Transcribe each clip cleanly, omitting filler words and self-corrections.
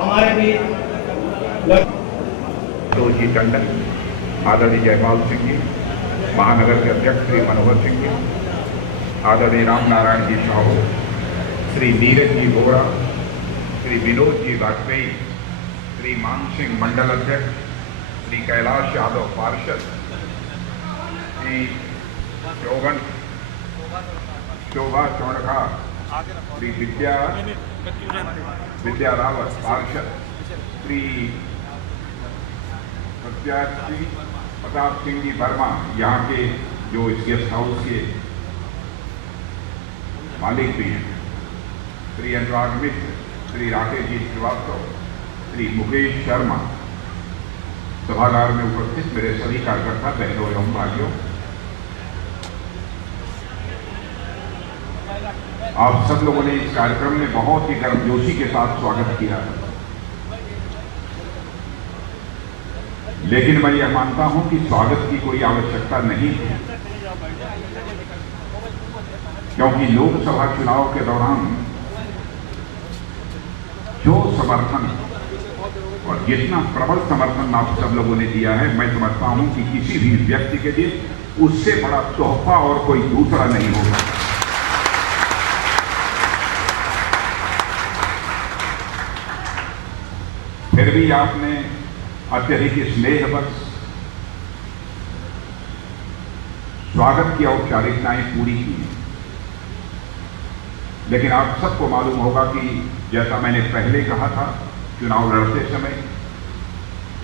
हमारे भी तुलसी टंडन, आदरणीय जयपाल सिंह जी, महानगर के अध्यक्ष श्री मनोहर सिंह जी, आदरणीय राम नारायण जी साहू, श्री नीरज जी वोरा, श्री विनोद जी वाजपेयी, श्री मान सिंह मंडल अध्यक्ष, श्री कैलाश यादव पार्षद, श्री शोभा चौड़का, श्री विद्या रावत पार्षद, श्री प्रत्याशी प्रताप सिंह जी वर्मा, यहाँ के जो इस गेस्ट हाउस के मालिक भी हैं, श्री अनुराग मिश्र, श्री राकेश जी श्रीवास्तव, श्री मुकेश शर्मा, सभागार में उपस्थित मेरे सभी कार्यकर्ता बहनों एवं भाइयों, आप सब लोगों ने इस कार्यक्रम में बहुत ही गर्मजोशी के साथ स्वागत किया है। लेकिन मैं यह मानता हूं कि स्वागत की कोई आवश्यकता नहीं है, क्योंकि लोकसभा चुनाव के दौरान जो समर्थन और जितना प्रबल समर्थन आप सब लोगों ने दिया है, मैं समझता हूं कि किसी भी व्यक्ति के लिए उससे बड़ा तोहफा और कोई दूसरा नहीं होगा। फिर भी आपने अत्यधिक स्नेहवश स्वागत की औपचारिकताएं पूरी की, लेकिन आप सबको मालूम होगा कि जैसा मैंने पहले कहा था, चुनाव लड़ते समय,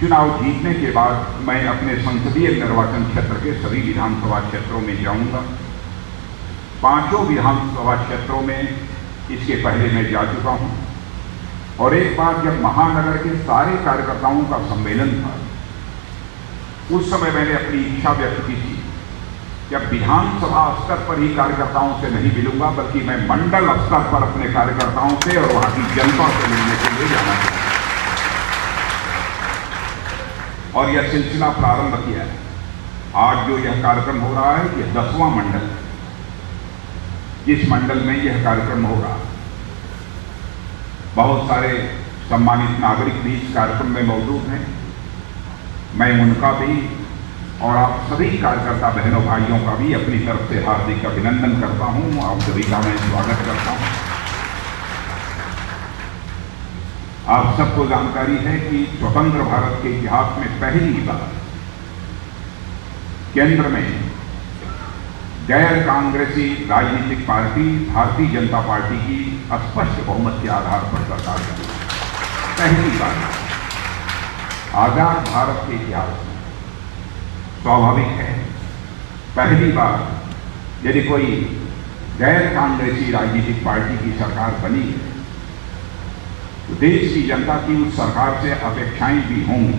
चुनाव जीतने के बाद मैं अपने संसदीय निर्वाचन क्षेत्र के सभी विधानसभा क्षेत्रों में जाऊंगा। 5 विधानसभा क्षेत्रों में इसके पहले मैं जा चुका हूं, और एक बार जब महानगर के सारे कार्यकर्ताओं का सम्मेलन था, उस समय मैंने अपनी इच्छा व्यक्त की थी कि अब विधानसभा स्तर पर ही कार्यकर्ताओं से नहीं मिलूंगा, बल्कि मैं मंडल स्तर पर अपने कार्यकर्ताओं से और वहां की जनता से मिलने के लिए जाना चाहता हूं। और यह सिलसिला प्रारंभ किया है। आज जो यह कार्यक्रम हो रहा है, यह 10वां मंडल है जिस मंडल में यह कार्यक्रम होगा। बहुत सारे सम्मानित नागरिक भी इस कार्यक्रम में मौजूद हैं। मैं उनका भी और आप सभी कार्यकर्ता बहनों भाइयों का भी अपनी तरफ से हार्दिक अभिनंदन करता हूं। आप सभी का मैं स्वागत करता हूं। आप सबको जानकारी है कि स्वतंत्र भारत के इतिहास में पहली बार केंद्र में गैर कांग्रेसी राजनीतिक पार्टी भारतीय जनता पार्टी की स्पष्ट बहुमत के आधार पर सरकार बनी। पहली बार आजाद भारत के इतिहास में स्वाभाविक है, पहली बार यदि कोई गैर कांग्रेसी राजनीतिक पार्टी की सरकार बनी है, तो देश की जनता की उस सरकार से अपेक्षाएं भी होंगी।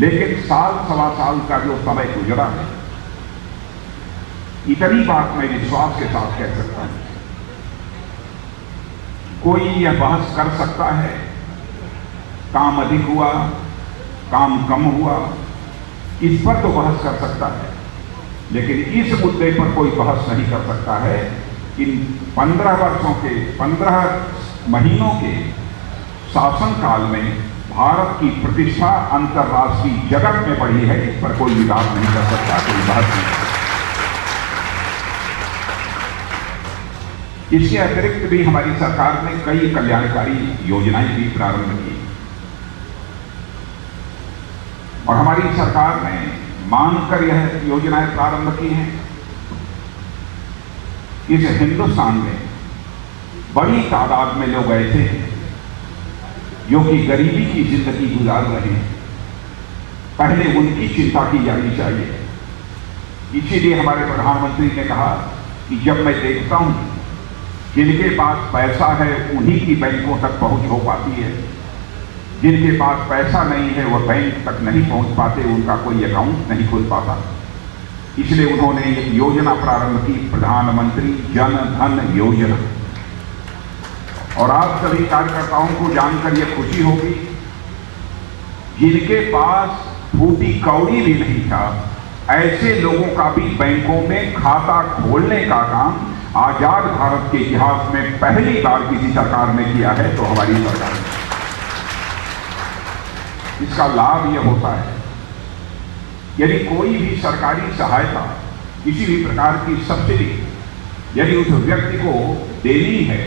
लेकिन साल सवा साल का जो समय गुजरा है, इतनी बात मैं विश्वास के साथ कह सकता हूं। कोई यह बहस कर सकता है काम अधिक हुआ, काम कम हुआ, इस पर तो बहस कर सकता है, लेकिन इस मुद्दे पर कोई बहस नहीं कर सकता है। इन 15 वर्षों के 15 महीनों के शासनकाल में भारत की प्रतिष्ठा अंतर्राष्ट्रीय जगत में बढ़ी है, इस पर कोई विवाद नहीं कर सकता, कोई बहस नहीं कर सकता। इसके अतिरिक्त भी हमारी सरकार ने कई कल्याणकारी योजनाएं भी प्रारंभ की, और हमारी सरकार ने मानकर यह योजनाएं प्रारंभ की हैं। इस हिंदुस्तान में बड़ी तादाद में लोग ऐसे हैं जो कि गरीबी की जिंदगी गुजार रहे हैं। पहले उनकी चिंता की जानी चाहिए। इसीलिए हमारे प्रधानमंत्री ने कहा कि जब मैं देखता हूं जिनके पास पैसा है उन्हीं की बैंकों तक पहुंच हो पाती है, जिनके पास पैसा नहीं है वह बैंक तक नहीं पहुंच पाते, उनका कोई अकाउंट नहीं खुल पाता। इसलिए उन्होंने एक योजना प्रारंभ की, प्रधानमंत्री जन धन योजना। और आप सभी कार्यकर्ताओं को जानकर यह खुशी होगी, जिनके पास फूटी कौड़ी भी नहीं था, ऐसे लोगों का भी बैंकों में खाता खोलने का काम आजाद भारत के इतिहास में पहली बार किसी सरकार ने किया है तो हमारी सरकार ने। इसका लाभ यह होता है, यदि कोई भी सरकारी सहायता, किसी भी प्रकार की सब्सिडी यदि उस व्यक्ति को देनी है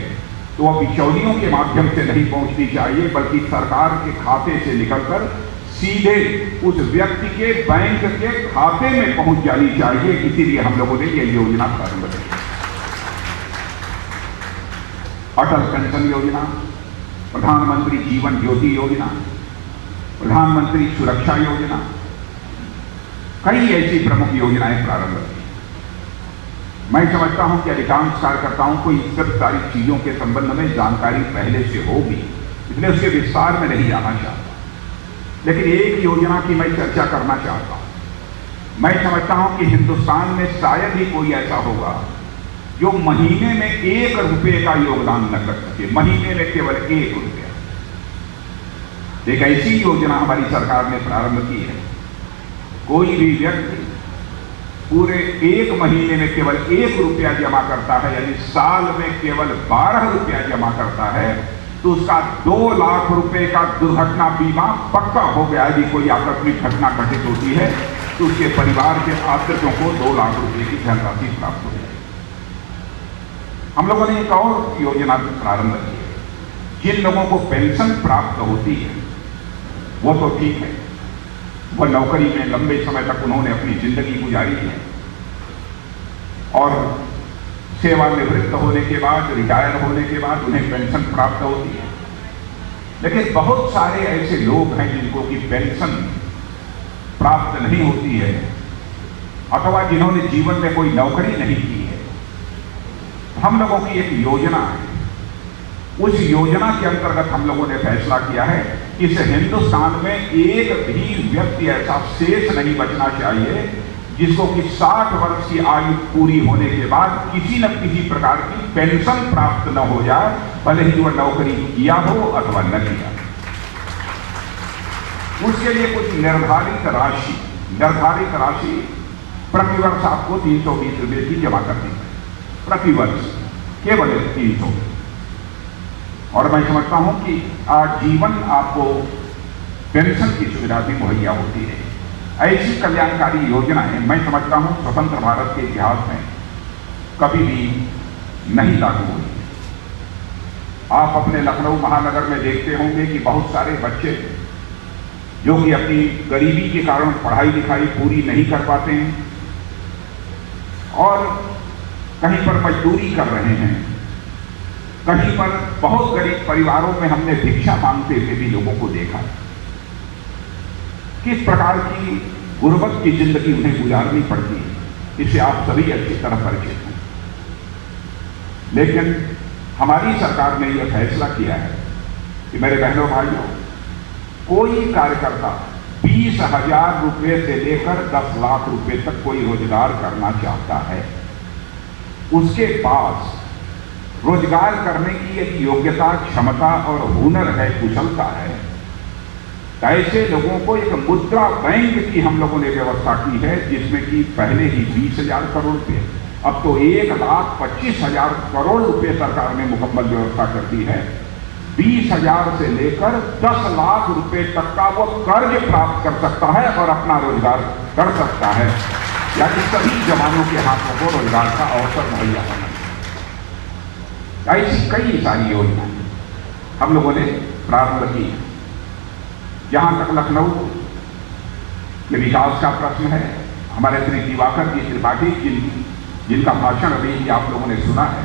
तो वह बिचौलियों के माध्यम से नहीं पहुंचनी चाहिए, बल्कि सरकार के खाते से निकलकर सीधे उस व्यक्ति के बैंक के खाते में पहुंच जानी चाहिए। इसीलिए हम लोगों ने यह योजना प्रारंभ की। अटल पेंशन योजना, प्रधानमंत्री जीवन ज्योति योजना, प्रधानमंत्री सुरक्षा योजना, कई ऐसी प्रमुख योजनाएं प्रारंभ की। मैं समझता हूं कि अधिकांश कार्यकर्ताओं को इन सब सारी चीजों के संबंध में जानकारी पहले से होगी, इसलिए उसके विस्तार में नहीं जाना चाहता। लेकिन एक योजना की मैं चर्चा करना चाहता हूं। मैं समझता हूं कि हिंदुस्तान में शायद ही कोई ऐसा होगा जो महीने में 1 रुपये का योगदान न कर सके, महीने में केवल 1 रुपया। एक ऐसी योजना हमारी सरकार ने प्रारंभ की है। कोई भी व्यक्ति पूरे 1 महीने में केवल 1 रुपया जमा करता है, यानी साल में केवल 12 रुपया जमा करता है, तो उसका 2 लाख रुपए का दुर्घटना बीमा पक्का हो गया। यदि कोई आकस्मिक घटना घटित होती है तो उसके परिवार के आश्रितों को 2 लाख रुपए की धनराशि प्राप्त हो जाए। हम लोगों ने एक और योजना प्रारंभ की है। जिन लोगों को पेंशन प्राप्त होती है वो तो ठीक है, वह नौकरी में लंबे समय तक उन्होंने अपनी जिंदगी गुजारी है और सेवानिवृत्त होने के बाद, रिटायर होने के बाद उन्हें पेंशन प्राप्त होती है। लेकिन बहुत सारे ऐसे लोग हैं जिनको कि पेंशन प्राप्त नहीं होती है, अथवा जिन्होंने जीवन में कोई नौकरी नहीं की है। हम लोगों की एक योजना है, उस योजना के अंतर्गत हम लोगों ने फैसला किया है कि इस हिंदुस्तान में एक भी व्यक्ति ऐसा शेष नहीं बचना चाहिए जिसको कि 60 वर्ष की आयु पूरी होने के बाद किसी न किसी प्रकार की पेंशन प्राप्त न हो जाए, भले ही वह नौकरी किया हो अथवा न किया। उसके लिए कुछ निर्धारित राशि प्रतिवर्ष आपको 320 रुपये की जमा करनी है, प्रतिवर्ष केवल 300। और मैं समझता हूं कि आजीवन आपको पेंशन की सुविधा भी मुहैया होती है। ऐसी कल्याणकारी योजनाएं मैं समझता हूं स्वतंत्र भारत के इतिहास में कभी भी नहीं लागू हुई। आप अपने लखनऊ महानगर में देखते होंगे कि बहुत सारे बच्चे जो कि अपनी गरीबी के कारण पढ़ाई लिखाई पूरी नहीं कर पाते हैं और कहीं पर मजदूरी कर रहे हैं, कहीं पर बहुत गरीब परिवारों में हमने भिक्षा मांगते हुए भी लोगों को देखा। किस प्रकार की गुर्बत की जिंदगी उन्हें गुजारनी पड़ती है, इससे आप सभी अच्छी तरह परिचित हैं। लेकिन हमारी सरकार ने यह फैसला किया है कि मेरे बहनों भाइयों, कोई कार्यकर्ता 20,000 रुपये से लेकर 10 लाख रुपये तक कोई रोजगार करना चाहता है, उसके पास रोजगार करने की यदि योग्यता, क्षमता और हुनर है, कुशलता है, तो ऐसे लोगों को एक मुद्रा बैंक की हम लोगों ने व्यवस्था की है, जिसमें कि पहले ही 20,000 करोड़ रुपये, अब तो 1,25,000 करोड़ रुपये सरकार ने मुकम्मल व्यवस्था कर दी है। 20,000 से लेकर 10 लाख रुपये तक का वो कर्ज प्राप्त कर सकता है और अपना रोजगार कर सकता है, यानी सभी जवानों के हाथों को रोजगार का अवसर मुहैया होना। ऐसी कई सारी योजनाएं हम लोगों ने प्रारंभ की। जहां तक लखनऊ के विकास का प्रश्न है, हमारे श्री दिवाकर जी त्रिपाठी जिनका भाषण अभी आप लोगों ने सुना है,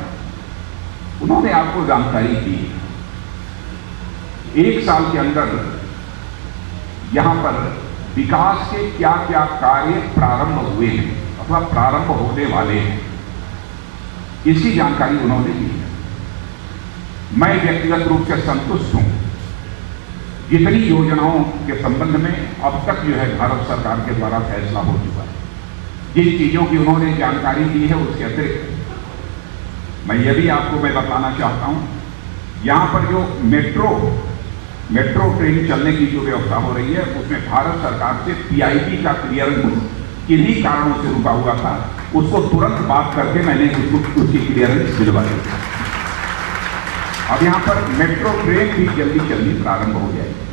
उन्होंने आपको जानकारी दी 1 साल के अंदर यहां पर विकास के क्या क्या कार्य प्रारंभ हुए हैं अथवा प्रारंभ होने वाले हैं, इसकी जानकारी उन्होंने दी है। मैं व्यक्तिगत रूप से संतुष्ट हूं। जितनी योजनाओं के संबंध में अब तक जो है भारत सरकार के द्वारा फैसला हो चुका है, जिन चीजों की उन्होंने जानकारी दी है, उसके अतिरिक्त मैं यह भी आपको बताना चाहता हूं, यहां पर जो मेट्रो ट्रेन चलने की जो व्यवस्था हो रही है, उसमें भारत सरकार से PIB का क्लियरेंस किन्हीं कारणों से रुका हुआ था, उसको तुरंत बात करके मैंने उसकी क्लियरेंस दिलवा दी। अब यहाँ पर मेट्रो ट्रेन भी जल्दी जल्दी प्रारंभ हो जाएगी।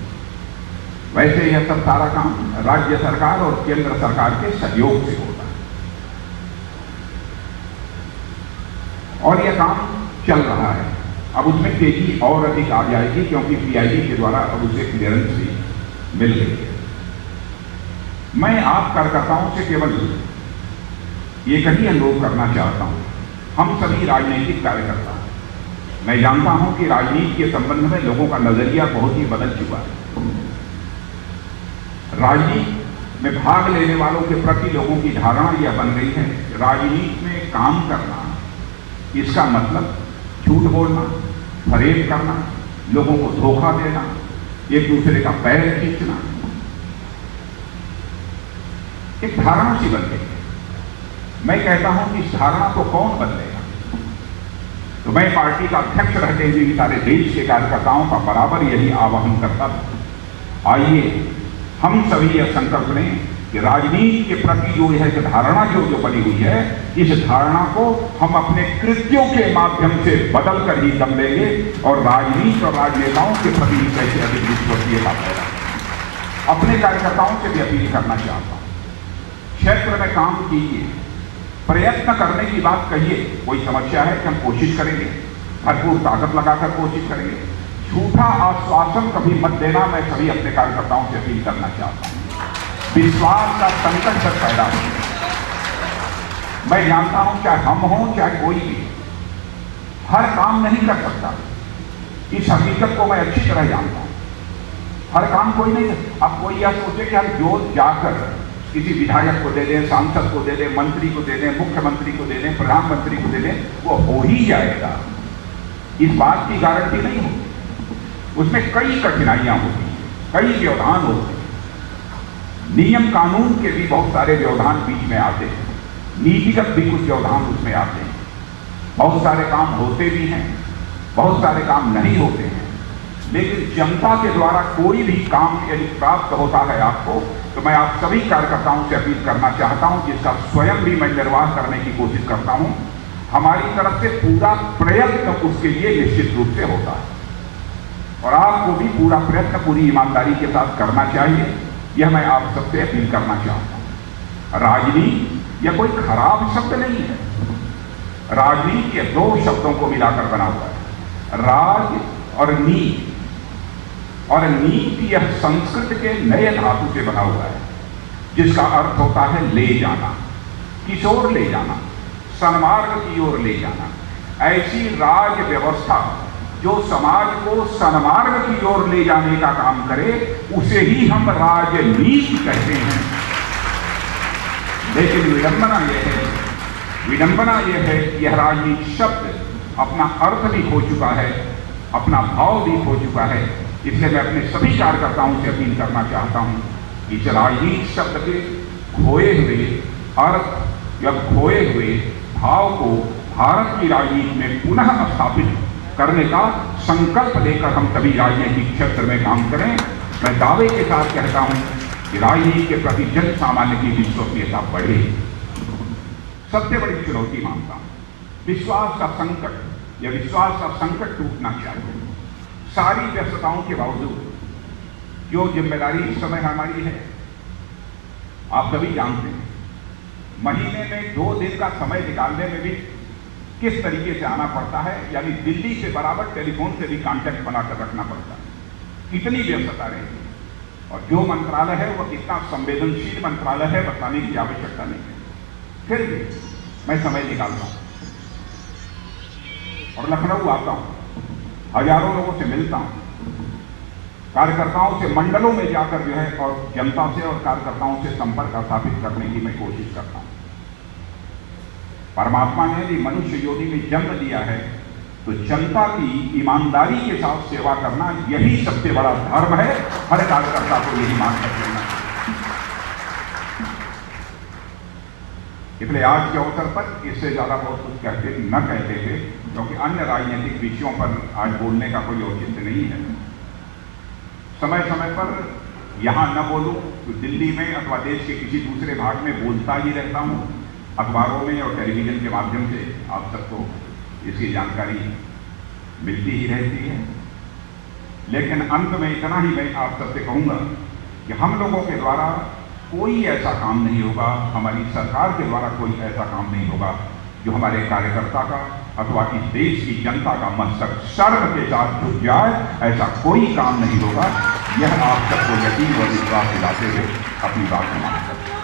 वैसे यह सब सारा काम राज्य सरकार और केंद्र सरकार के सहयोग से होता है और यह काम चल रहा है। अब उसमें तेजी और अधिक आ जाएगी क्योंकि पीआईबी के द्वारा अब उसे क्लियरेंस भी मिल गई है। मैं आप कार्यकर्ताओं से केवल एक ही अनुरोध करना चाहता हूं, हम सभी राजनीतिक कार्यकर्ता, मैं जानता हूं कि राजनीति के संबंध में लोगों का नजरिया बहुत ही बदल चुका है। राजनीति में भाग लेने वालों के प्रति लोगों की धारणा यह बन गई है, राजनीति में काम करना इसका मतलब झूठ बोलना, फरेब करना, लोगों को धोखा देना, एक दूसरे का पैर खींचना, एक धारणा सी बन गई है। मैं कहता हूं कि इस धारणा को कौन बदलेगा? तो मैं पार्टी का अध्यक्ष रहते हुए सारे देश के कार्यकर्ताओं का बराबर यही आह्वान करता था, आइए हम सभी यह संकल्प लें कि राजनीति के प्रति जो यह धारणा जो बनी हुई है, इस धारणा को हम अपने कृत्यों के माध्यम से बदल कर ही दम देंगे और राजनीति और राजनेताओं के प्रति कैसे अधिक विश्वसनीयता पैदा। अपने कार्यकर्ताओं से भी अपील करना चाहता हूं, क्षेत्र में काम कीजिए, प्रयत्न करने की बात कहिए। कोई समस्या है कि हम कोशिश करेंगे, भरपूर ताकत लगाकर कोशिश करेंगे। झूठा आश्वासन कभी मत देना, मैं सभी अपने कार्यकर्ताओं से अपील करना चाहता हूं। विश्वास का संकट जब पैदा हो, मैं जानता हूं चाहे हम हों चाहे कोई भी, हर काम नहीं कर सकता, इस हकीकत को मैं अच्छी तरह जानता हूं। हर काम कोई नहीं। अब कोई यह सोचे कि हम जो जाकर किसी विधायक को दे दें, सांसद को दे दें, मंत्री को दे दें, मुख्यमंत्री को दे दें, प्रधानमंत्री को दे दें, वो हो ही जाएगा, इस बात की गारंटी नहीं होती। उसमें कई कठिनाइयां होती हैं, कई व्यवधान होते हैं, नियम कानून के भी बहुत सारे व्यवधान बीच में आते हैं, नीतिगत भी कुछ व्यवधान उसमें आते हैं। बहुत सारे काम होते भी हैं, बहुत सारे काम नहीं होते हैं, लेकिन जनता के द्वारा कोई भी काम यदि प्राप्त होता है आपको, तो मैं आप सभी कार्यकर्ताओं से अपील करना चाहता हूं, जिसका स्वयं भी मैं निर्वाह करने की कोशिश करता हूं। हमारी तरफ से पूरा प्रयत्न उसके लिए निश्चित रूप से होता है और आपको भी पूरा प्रयत्न पूरी ईमानदारी के साथ करना चाहिए, यह मैं आप सबसे अपील करना चाहता हूं। राजनीति यह कोई खराब शब्द नहीं है। राजनीति ये दो शब्दों को मिलाकर बना हुआ है, राज और नीति। और नीति यह संस्कृत के नए धातु से बना हुआ है, जिसका अर्थ होता है ले जाना, किस ओर ले जाना, सन्मार्ग की ओर ले जाना। ऐसी राज व्यवस्था जो समाज को सन्मार्ग की ओर ले जाने का काम करे, उसे ही हम राजनीति कहते हैं। लेकिन विडंबना यह है कि यह राजनीति शब्द अपना अर्थ भी खो चुका है, अपना भाव भी खो चुका है। इसलिए मैं अपने सभी कार्यकर्ताओं से अपील करना चाहता हूं कि इस राजनीति शब्द के खोए हुए अर्थ या खोए हुए भाव को भारत की राजनीति में पुनः स्थापित करने का संकल्प लेकर हम सभी राजनीतिक क्षेत्र में काम करें। मैं दावे के साथ कहता हूं कि राजनीति के प्रति जन सामान्य की विश्वसनीयता बढ़े। सबसे बड़ी चुनौती मानता हूं विश्वास का संकट, यह विश्वास का संकट टूटना चाहिए। सारी व्यस्तताओं के बावजूद जो जिम्मेदारी इस समय हमारी है, आप सभी जानते हैं, महीने में 2 दिन का समय निकालने में भी किस तरीके से आना पड़ता है, यानी दिल्ली से बराबर टेलीफोन से भी कांटेक्ट बनाकर रखना पड़ता है। इतनी व्यस्तता रहेगी और जो मंत्रालय है वह कितना संवेदनशील मंत्रालय है बताने की आवश्यकता नहीं है। फिर भी मैं समय निकालता हूं और लखनऊ आता हूं, हजारों लोगों से मिलता हूं, कार्यकर्ताओं से मंडलों में जाकर जो है और जनता से और कार्यकर्ताओं से संपर्क स्थापित करने की मैं कोशिश करता हूं। परमात्मा ने यदि मनुष्य योनि में जन्म दिया है तो जनता की ईमानदारी के साथ सेवा करना यही सबसे बड़ा धर्म है। हर कार्यकर्ता को यही मानकर चलना है। इसलिए आज के अवसर पर इससे ज्यादा बहुत कुछ कहते थे क्योंकि अन्य राजनीतिक विषयों पर आज बोलने का कोई औचित्य नहीं है। समय समय पर यहाँ न बोलूं तो दिल्ली में अथवा देश के किसी दूसरे भाग में बोलता ही रहता हूँ। अखबारों में और टेलीविज़न के माध्यम से आप सबको इसकी जानकारी मिलती ही रहती है। लेकिन अंत में इतना ही मैं आप सबसे कहूँगा कि हम लोगों के द्वारा कोई ऐसा काम नहीं होगा, हमारी सरकार के द्वारा कोई ऐसा काम नहीं होगा जो हमारे कार्यकर्ता का अथवा इस देश की जनता का मस्तक शर्म के साथ झुक जाए, ऐसा कोई काम नहीं होगा। यह आप सबको यकीन और विश्वास दिलाते हुए अपनी बात समाप्त करता हूं।